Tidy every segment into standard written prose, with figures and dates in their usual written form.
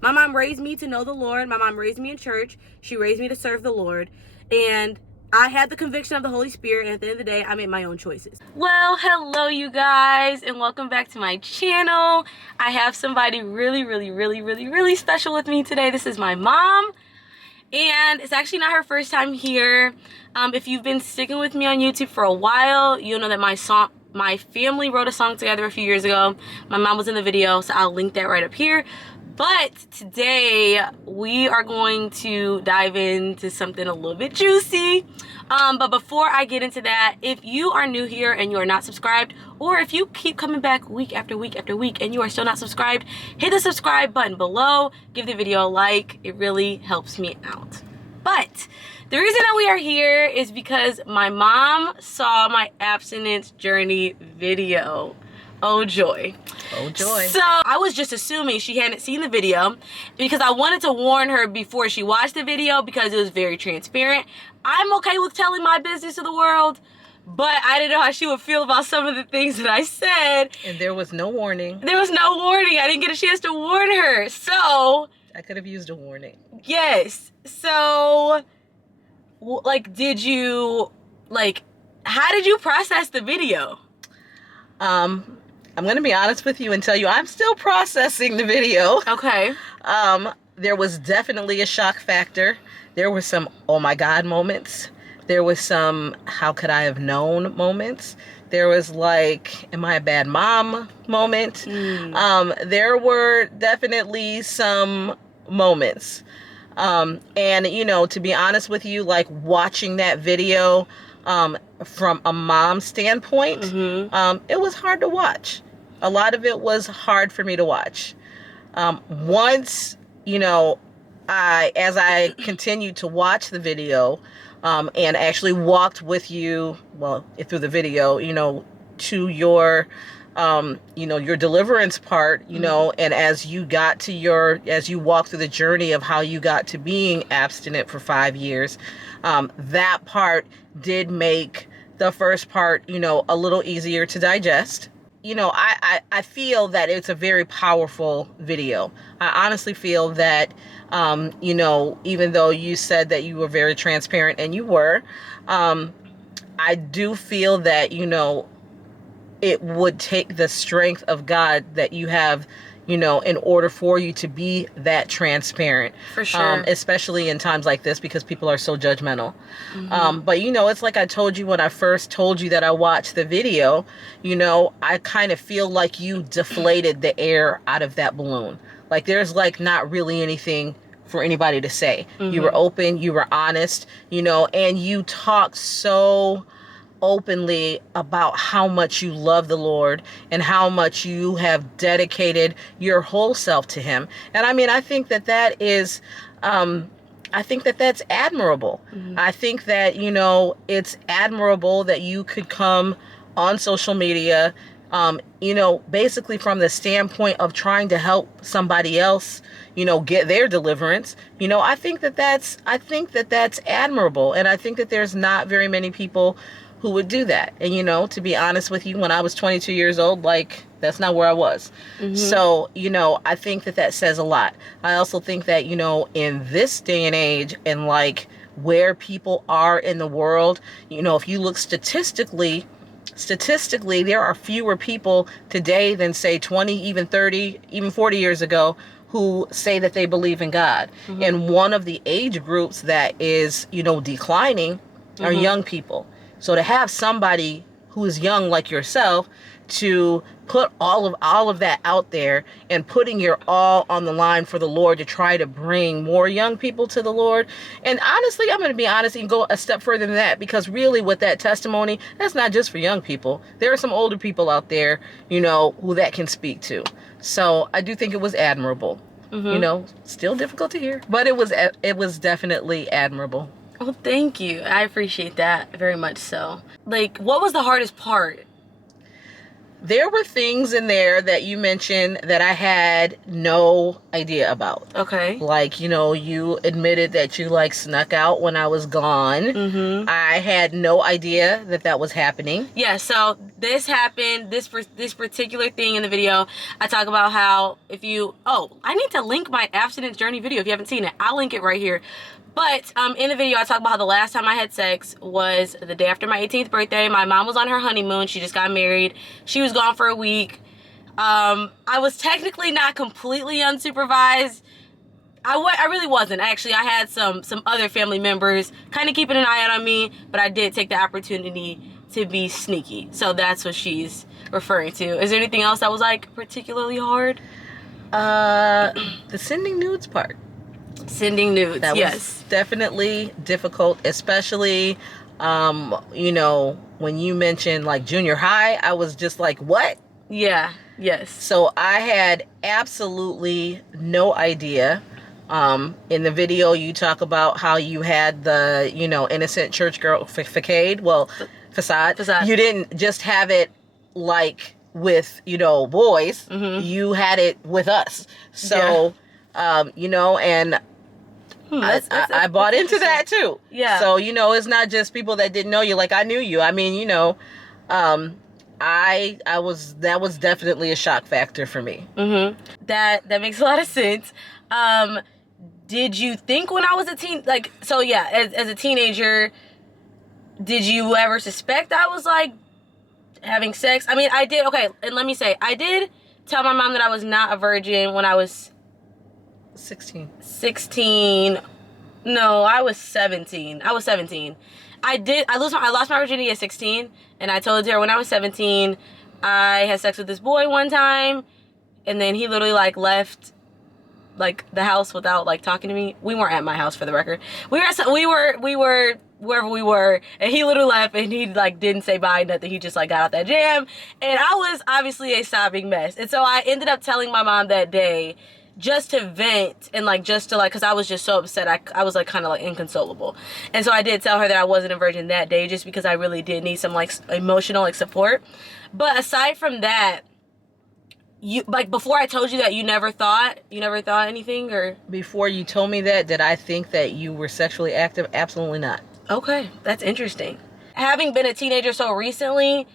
My mom raised me to know the Lord. My mom raised me in church. She raised me to serve the Lord. And I had the conviction of the Holy Spirit, and at the end of the day, I made my own choices. Well, hello you guys, and welcome back to my channel. I have somebody really special with me today. This is my mom, and it's actually not her first time here. If you've been sticking with me on YouTube for a while, you'll know that my family wrote a song together a few years ago. My mom was in the video, so I'll link that right up here. But today we are going to dive into something a little bit juicy. But before I get into that, if you are new here and you are not subscribed, or if you keep coming back week after week after week and you are still not subscribed, hit the subscribe button below, give the video a like. It really helps me out. But the reason that we are here is because my mom saw my abstinence journey video. Oh joy. Oh joy. So I was just assuming she hadn't seen the video because I wanted to warn her before she watched the video because it was very transparent. I'm okay with telling my business to the world, but I didn't know how she would feel about some of the things that I said. And there was no warning. There was no warning. I didn't get a chance to warn her. So I could have used a warning. yes. So like, how did you process the video? I'm going to be honest with you and tell you I'm still processing the video. Okay. There was definitely a shock factor. There were some, oh my God moments. There was some, how could I have known moments. There was like, am I a bad mom moment. There were definitely some moments. And you know, to be honest with you, like watching that video, from a mom standpoint, it was hard to watch. A lot of it was hard for me to watch. Once, you know, as I continued to watch the video, and actually walked with you, well, through the video, you know, to your, you know, your deliverance part, you know, and as you walked through the journey of how you got to being abstinent for 5 years, that part did make the first part, you know, a little easier to digest. You know, I feel that it's a very powerful video. I honestly feel that, you know, even though you said that you were very transparent, and you were, I do feel that, you know, it would take the strength of God that you have, you know, in order for you to be that transparent. For sure. Especially in times like this because people are so judgmental. But, you know, it's like I told you when I first told you that I watched the video, you know, I kind of feel like you deflated the air out of that balloon. Like there's like not really anything for anybody to say. You were open, you were honest, you know, and you talked so openly about how much you love the Lord and how much you have dedicated your whole self to him. And I mean, I think that that is, I think that that's admirable. I think that, you know, it's admirable that you could come on social media, you know, basically from the standpoint of trying to help somebody else, you know, get their deliverance. You know, I think that that's admirable. And I think that there's not very many people who would do that. And, you know, to be honest with you, when I was 22 years old, like, that's not where I was. So, you know, I think that that says a lot. I also think that, you know, in this day and age and like where people are in the world, you know, if you look statistically, there are fewer people today than say 20, even 30, even 40 years ago who say that they believe in God. And one of the age groups that is, you know, declining are young people. So to have somebody who is young like yourself to put all of that out there and putting your all on the line for the Lord to try to bring more young people to the Lord. And honestly, I'm going to be honest and go a step further than that, because really with that testimony, that's not just for young people. There are some older people out there, you know, who that can speak to. So I do think it was admirable. You know, still difficult to hear, but it was definitely admirable. Oh, thank you. I appreciate that very much so. Like, what was the hardest part? There were things in there that you mentioned that I had no idea about. Okay. Like, you know, you admitted that you like snuck out when I was gone. I had no idea that that was happening. Yeah, so this happened, this particular thing in the video. I talk about how I need to link my abstinence journey video if you haven't seen it. I'll link it right here. But in the video, I talk about how the last time I had sex was the day after my 18th birthday. My mom was on her honeymoon. She just got married. She was gone for a week. I was technically not completely unsupervised. I really wasn't. Actually, I had some other family members kind of keeping an eye out on me, but I did take the opportunity to be sneaky. So that's what she's referring to. Is there anything else that was like particularly hard? The sending nudes part. Sending nudes, that was definitely difficult, especially when you mentioned like junior high. I was just like, what? Yeah. Yes. So I had absolutely no idea. In the video you talk about how you had the innocent church girl facade. You didn't just have it like with boys. Mm-hmm. You had it with us. So and I bought into that too. Yeah. So, it's not just people that didn't know you. Like, I knew you. I mean, that was definitely a shock factor for me. Mm-hmm. That makes a lot of sense. Did you think when I was a teen, as a teenager, did you ever suspect I was like having sex? I mean, I did. Okay. And let me say, I did tell my mom that I was not a virgin when I was 16. No, I was 17. I lost my virginity at 16, and I told her when I was 17 I had sex with this boy one time, and then he literally like left like the house without like talking to me. We weren't at my house, for the record. We were wherever we were, and he literally left, and he like didn't say bye, nothing. He just like got out that jam, and I was obviously a sobbing mess. And so I ended up telling my mom that day, just to vent, and like just to like, because I was just so upset. I was like kind of like inconsolable. And so I did tell her that I wasn't a virgin that day, just because I really did need some like emotional like support. But aside from that, you like, before I told you that, you never thought anything? Or before you told me that, did I think that you were sexually active? Absolutely not. Okay, that's interesting. Having been a teenager so recently,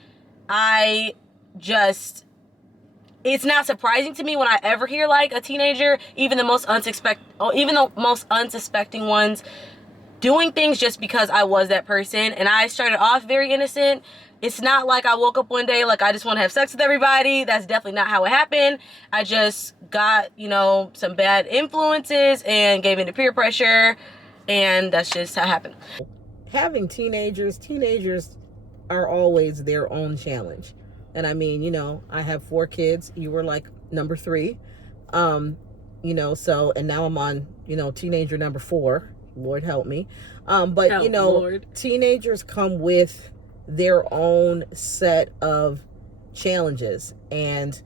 it's not surprising to me when I ever hear like a teenager, even the most unsuspecting ones, doing things just because I was that person. And I started off very innocent. It's not like I woke up one day like I just want to have sex with everybody. That's definitely not how it happened. I just got, some bad influences and gave into peer pressure, and that's just how it happened. Having teenagers are always their own challenge. And I mean, I have 4 kids. You were like number 3. And now I'm on, teenager number 4. Lord help me. Lord. Teenagers come with their own set of challenges. And,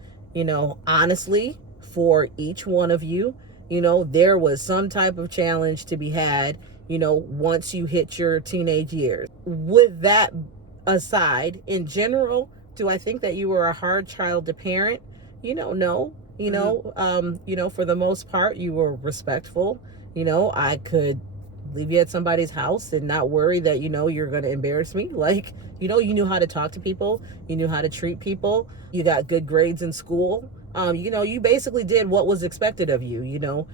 honestly, for each one of you, there was some type of challenge to be had, once you hit your teenage years. With that aside, in general, do I think that you were a hard child to parent? No. For the most part, you were respectful. I could leave you at somebody's house and not worry that, you're going to embarrass me. Like, you knew how to talk to people. You knew how to treat people. You got good grades in school. You basically did what was expected of you.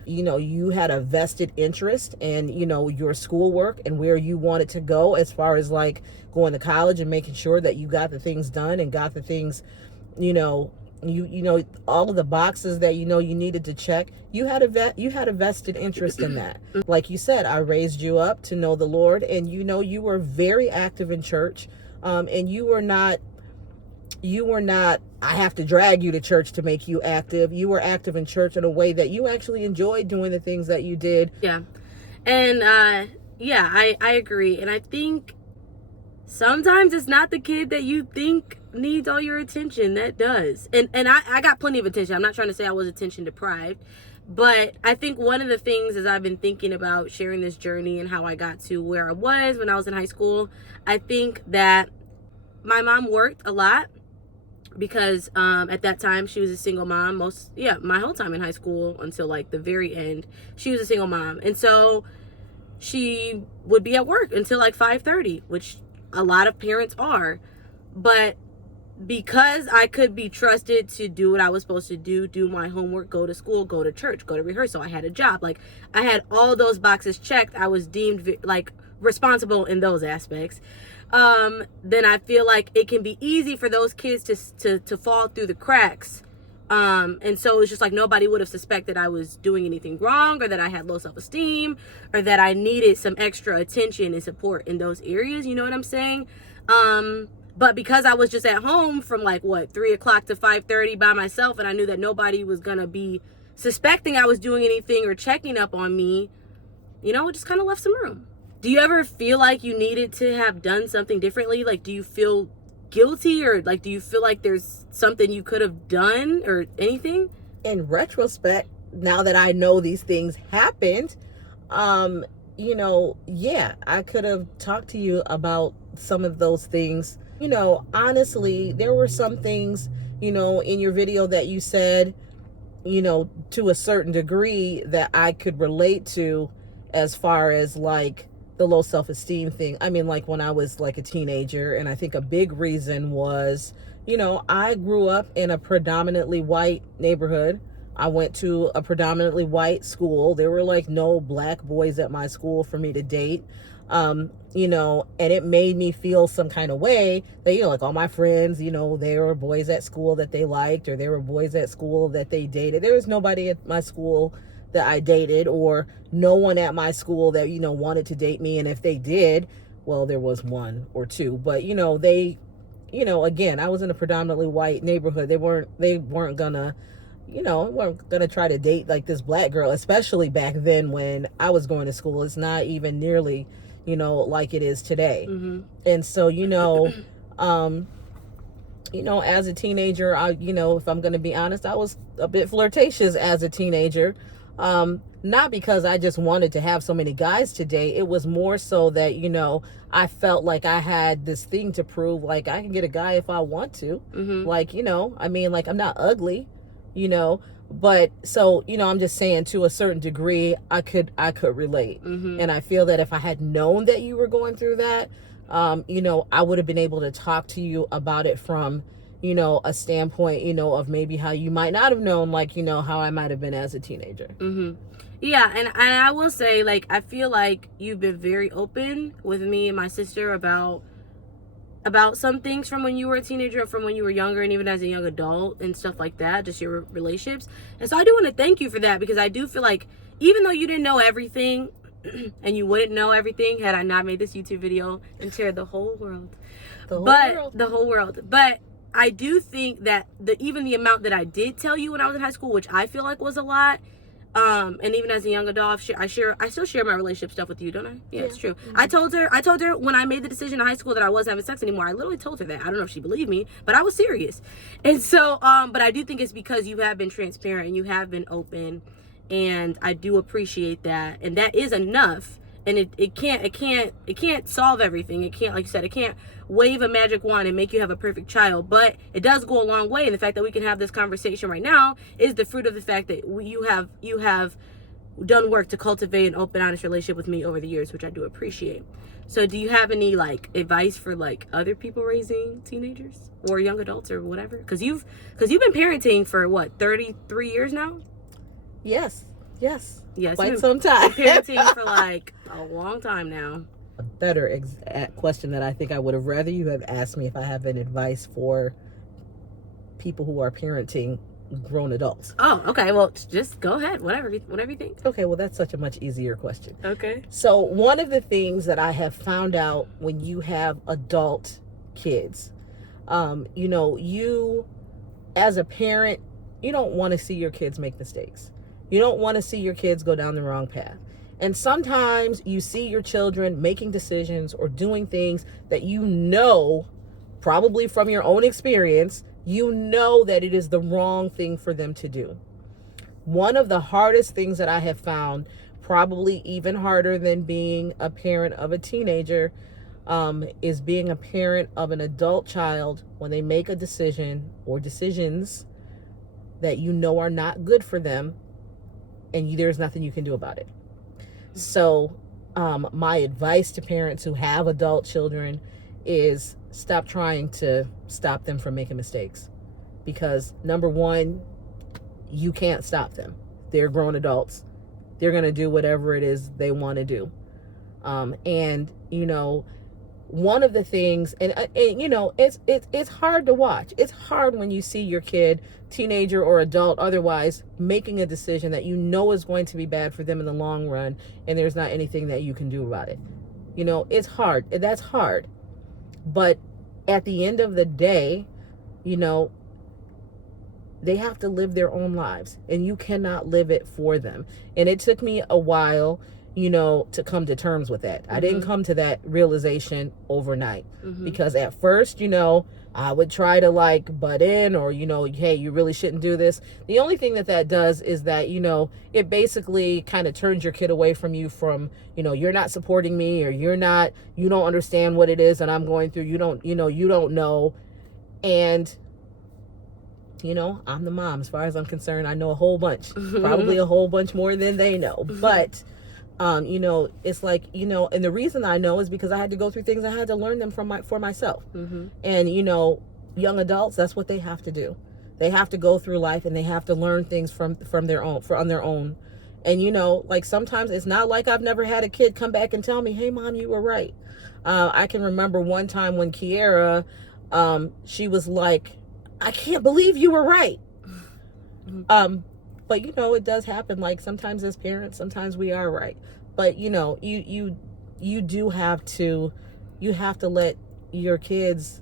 You had a vested interest in, your schoolwork and where you wanted to go, as far as like going to college and making sure that you got the things done and got the things, all of the boxes that you needed to check. You had a vested interest in that. Like you said, I raised you up to know the Lord, and you were very active in church, and you were not I have to drag you to church to make you active. You were active in church in a way that you actually enjoyed doing the things that you did. Yeah. And I agree. And I think sometimes it's not the kid that you think needs all your attention that does. And I got plenty of attention. I'm not trying to say I was attention deprived, but I think one of the things, as I've been thinking about sharing this journey and how I got to where I was when I was in high school, I think that my mom worked a lot, because at that time she was a single mom. My whole time in high school until like the very end, she was a single mom. And so she would be at work until like 5:30, which a lot of parents are. But because I could be trusted to do what I was supposed to do my homework, go to school, go to church, go to rehearsal, I had a job, like I had all those boxes checked, I was deemed like responsible in those aspects, then I feel like it can be easy for those kids to fall through the cracks. And so it's just like nobody would have suspected I was doing anything wrong, or that I had low self-esteem, or that I needed some extra attention and support in those areas. You know what I'm saying? But because I was just at home from like 3 o'clock to 5:30 by myself, and I knew that nobody was gonna be suspecting I was doing anything or checking up on me, it just kind of left some room. Do you ever feel like you needed to have done something differently? Like, do you feel guilty, or like, do you feel like there's something you could have done or anything? In retrospect, now that I know these things happened, yeah, I could have talked to you about some of those things. Honestly, there were some things, in your video that you said, to a certain degree that I could relate to, as far as like the low self-esteem thing. I mean, like when I was like a teenager, and I think a big reason was, I grew up in a predominantly white neighborhood. I went to a predominantly white school. There were like no black boys at my school for me to date. And it made me feel some kind of way that, like all my friends, there were boys at school that they liked, or there were boys at school that they dated. There was nobody at my school that I dated, or no one at my school that, wanted to date me. And if they did, well, there was one or two, but, they, again, I was in a predominantly white neighborhood. They weren't gonna, weren't gonna try to date like this black girl, especially back then when I was going to school. It's not even nearly, like it is today. Mm-hmm. And so, as a teenager, if I'm going to be honest, I was a bit flirtatious as a teenager. Not because I just wanted to have so many guys to date. It was more so that, I felt like I had this thing to prove, like I can get a guy if I want to. Mm-hmm. Like, I mean, like I'm not ugly, but so, I'm just saying, to a certain degree, I could relate. Mm-hmm. And I feel that if I had known that you were going through that, I would have been able to talk to you about it from, a standpoint, of maybe how you might not have known, like, how I might have been as a teenager. Mm-hmm. Yeah, and I will say, like, I feel like you've been very open with me and my sister about some things from when you were a teenager, from when you were younger, and even as a young adult and stuff like that, just your relationships. And so I do want to thank you for that, because I do feel like even though you didn't know everything and you wouldn't know everything had I not made this YouTube video and shared the whole world. The whole world. But I do think that even the amount that I did tell you when I was in high school, which I feel like was a lot, and even as a young adult, I still share my relationship stuff with you, don't I? Yeah, it's true. Mm-hmm. I told her when I made the decision in high school that I wasn't having sex anymore. I literally told her that. I don't know if she believed me, but I was serious. And so, but I do think it's because you have been transparent and you have been open, and I do appreciate that. And that is enough. And it can't solve everything. It can't, like you said, it can't wave a magic wand and make you have a perfect child, but it does go a long way. And the fact that we can have this conversation right now is the fruit of the fact that you have done work to cultivate an open, honest relationship with me over the years, which I do appreciate. So do you have any like advice for like other people raising teenagers or young adults or whatever? Because you've been parenting for what, 33 years now? Yes. Quite some time. Parenting for like a long time now. A better question that I think I would have rather you have asked me if I have an advice for people who are parenting grown adults. Oh, okay. Well, just go ahead. Whatever you think. Okay, well, that's such a much easier question. Okay. So one of the things that I have found out when you have adult kids, you as a parent, you don't want to see your kids make mistakes. You don't want to see your kids go down the wrong path. And sometimes you see your children making decisions or doing things that probably from your own experience, that it is the wrong thing for them to do. One of the hardest things that I have found, probably even harder than being a parent of a teenager, is being a parent of an adult child when they make a decision or decisions that are not good for them, and there's nothing you can do about it. So my advice to parents who have adult children is stop trying to stop them from making mistakes. Because number one, you can't stop them. They're grown adults. They're going to do whatever it is they want to do. And, you know, one of the things, and you know, it's hard to watch. It's hard when you see your kid, teenager or adult, otherwise, making a decision that you know is going to be bad for them in the long run, and there's not anything that you can do about it. You know, it's hard. That's hard. But at the end of the day, you know, they have to live their own lives, and you cannot live it for them. And it took me a while, you know, to come to terms with that. I didn't come to that realization overnight, because at first, you know, I would try to like butt in, or, you know, hey, you really shouldn't do this. The only thing that does is that, you know, it basically kind of turns your kid away from you, from, you know, you're not supporting me, or you don't understand what it is that I'm going through. You don't know. And, you know, I'm the mom. As far as I'm concerned, I know a whole bunch, probably a whole bunch more than they know. But, you know, it's like, you know, and the reason I know is because I had to go through things. I had to learn them for myself. And, you know, young adults, that's what they have to do. They have to go through life, and they have to learn things on their own. And, you know, like, sometimes it's not like I've never had a kid come back and tell me, hey, Mom, you were right. I can remember one time when Kiera, she was like, I can't believe you were right. But, you know, it does happen. Like, sometimes as parents, sometimes we are right. But, you know, you do have to let your kids,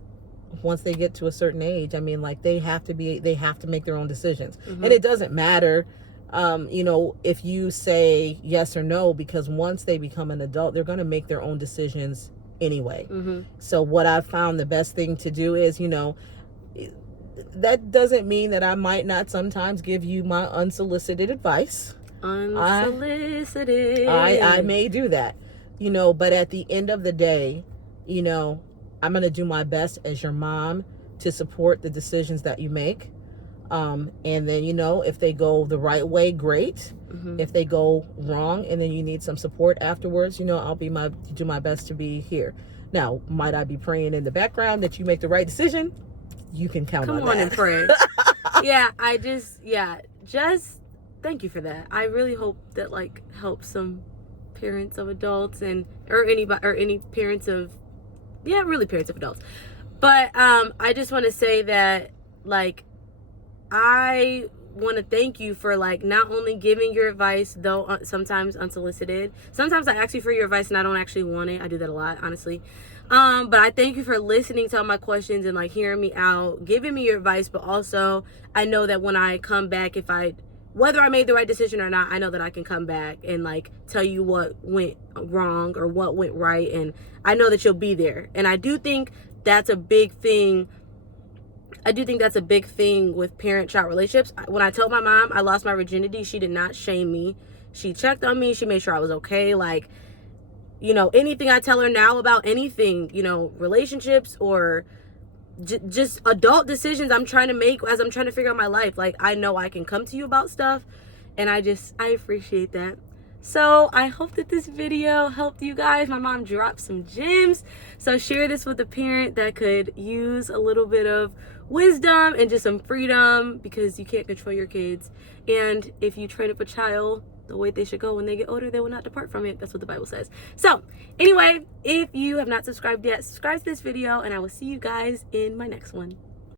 once they get to a certain age, I mean, like, they have to make their own decisions. And it doesn't matter, you know, if you say yes or no, because once they become an adult, they're going to make their own decisions anyway. So what I've found the best thing to do is, you know, that doesn't mean that I might not sometimes give you my unsolicited advice. Unsolicited. I may do that, you know, but at the end of the day, you know, I'm going to do my best as your mom to support the decisions that you make. And then, you know, if they go the right way, great. If they go wrong and then you need some support afterwards, you know, I'll do my best to be here. Now, might I be praying in the background that you make the right decision? You can count on that. Come on and pray. Just thank you for that. I really hope that, like, helps some parents of adults or any parents of, really parents of adults. But I just want to say that, like, I want to thank you for, like, not only giving your advice, though sometimes unsolicited. Sometimes I ask you for your advice and I don't actually want it. I do that a lot, honestly. But I thank you for listening to all my questions and, like, hearing me out, giving me your advice. But also, I know that when I come back, whether I made the right decision or not, I know that I can come back and, like, tell you what went wrong or what went right. And I know that you'll be there. And I do think that's a big thing. With parent-child relationships. When I told my mom I lost my virginity, she did not shame me. She checked on me. She made sure I was okay. Like, you know, anything I tell her now about anything, you know, relationships or just adult decisions I'm trying to make as I'm trying to figure out my life. Like, I know I can come to you about stuff, and I appreciate that. So I hope that this video helped you guys. My mom dropped some gems. So share this with a parent that could use a little bit of wisdom and just some freedom, because you can't control your kids. And if you train up a child the way they should go when they get older, they will not depart from it. That's what the Bible says. So anyway, if you have not subscribed yet, subscribe to this video, and I will see you guys in my next one.